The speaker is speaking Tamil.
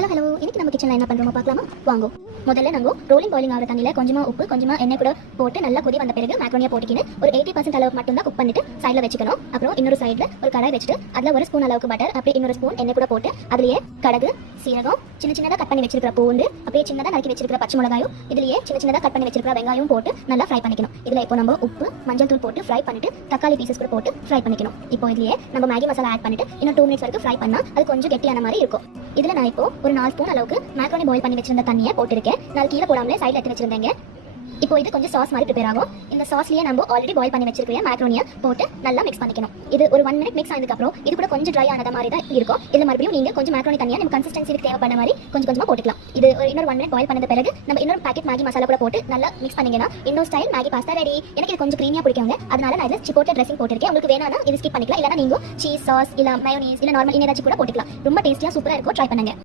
ஹலோ இன்னைக்கு நம்ம கிச்சனில் என்ன பண்ணுறோமோ பார்க்கலாமா வாங்கோ. முதல்ல நாங்கள் ரோலிங் பாயிலிங் ஆகிற தண்ணியில் கொஞ்சமாக உப்பு கொஞ்சமாக எண்ணெய் கூட போட்டு நல்லா கொதி வந்த பிறகு மேக்ரோனியா போட்டுக்கின்னு ஒரு 80% அளவுக்கு மட்டும் தான் குக் பண்ணிட்டு சைடில் வச்சுக்கணும். அப்புறம் இன்னொரு சைடில் ஒரு கடாய் வச்சுட்டு அதில் ஒரு ஸ்பூன் அளவுக்கு பட்டர் அப்படியே இன்னொரு ஸ்பூன் எண்ணெய் கூட போட்டு அதுலேயே கடுகு சீரகம் சின்ன சின்னதாக கட் பண்ணி வச்சிருக்கிற பூண்டு அப்படியே சின்னதாக நறுக்கி வச்சிருக்கிற பச்சை மிளகாயும் இதுலேயே சின்ன சின்னதாக கட் பண்ணி வச்சிருக்கிற வெங்காயம் போட்டு நல்லா ஃப்ரை பண்ணிக்கணும். இதில் இப்போ நம்ம உப்பு மஞ்சள் தூள் போட்டு ஃப்ரை பண்ணிட்டு தக்காளி பீசஸ் கூட போட்டு ஃப்ரை பண்ணிக்கணும். இப்போ இதுலேயே நம்ம மேகி மசாலா ஆட் பண்ணிட்டு இன்னும் 2 மினிட்ஸ் வரைக்கும் ஃப்ரை பண்ணால் அது கொஞ்சம் கெட்டியான மாதிரி இருக்கும். இதில் நான் இப்போ ஒரு 4 ஸ்பூன் அளவுக்கு மேக்ரோனி பாயில் பண்ணி வச்சிருந்த தண்ணியை போட்டிருக்கேன். நான் கீழே போடாமலே சைடில் எடுத்து வச்சிருந்தேங்க. இப்போ இது கொஞ்சம் சாஸ் மாதிரி ப்ரிப்பேர் ஆகும். இந்த சாஸ்லேயே நம்ம ஆல்ரெடி பாயில் பண்ணி வச்சிருக்கிற மேக்ரோனியை போட்டு நல்லா மிக்ஸ் பண்ணிக்கணும். இது ஒரு 1 மினிட் மிக்ஸ் ஆனதுக்கப்புறம் இது கூட கொஞ்சம் ட்ரை ஆனத மாதிரி தான் இருக்கும். இதில் மறுபடியும் நீங்கள் கொஞ்சம் மேக்ரோனி தனியாக நம்ம கன்சிஸ்டன்சிக்கு தேவைப்பட மாதிரி கொஞ்சம் கொஞ்சமாக போட்டுக்கலாம். இது இன்னொரு 1 மினிட் பாயில் பண்ணது பிறகு நம்ம இன்னொரு பேக்கெட் மேகி மசாலா கூட போட்டு நல்லா மிக்ஸ் பண்ணிங்கன்னா இன்னொரு ஸ்டைல் மேகி பாஸ்தா ரெடி. எனக்கு இது கொஞ்சம் க்ரீமியாக பிடிக்குங்க, அதனால நான் இதில் சிப்போட்டா ட்ரெஸ்ஸிங் போட்டிருக்கேன். உங்களுக்கு வேணா இது ஸ்கிப் பண்ணிக்கலாம், இல்லைனா நீங்கள் சீஸ் சாஸ் இல்லை மயோனீஸ் இல்லை நார்மல் ஏதாச்சும் கூட போட்டுக்கலாம். ரொம்ப டேஸ்டியாக சூப்பராக இருக்கும், ட்ரை பண்ணுங்க.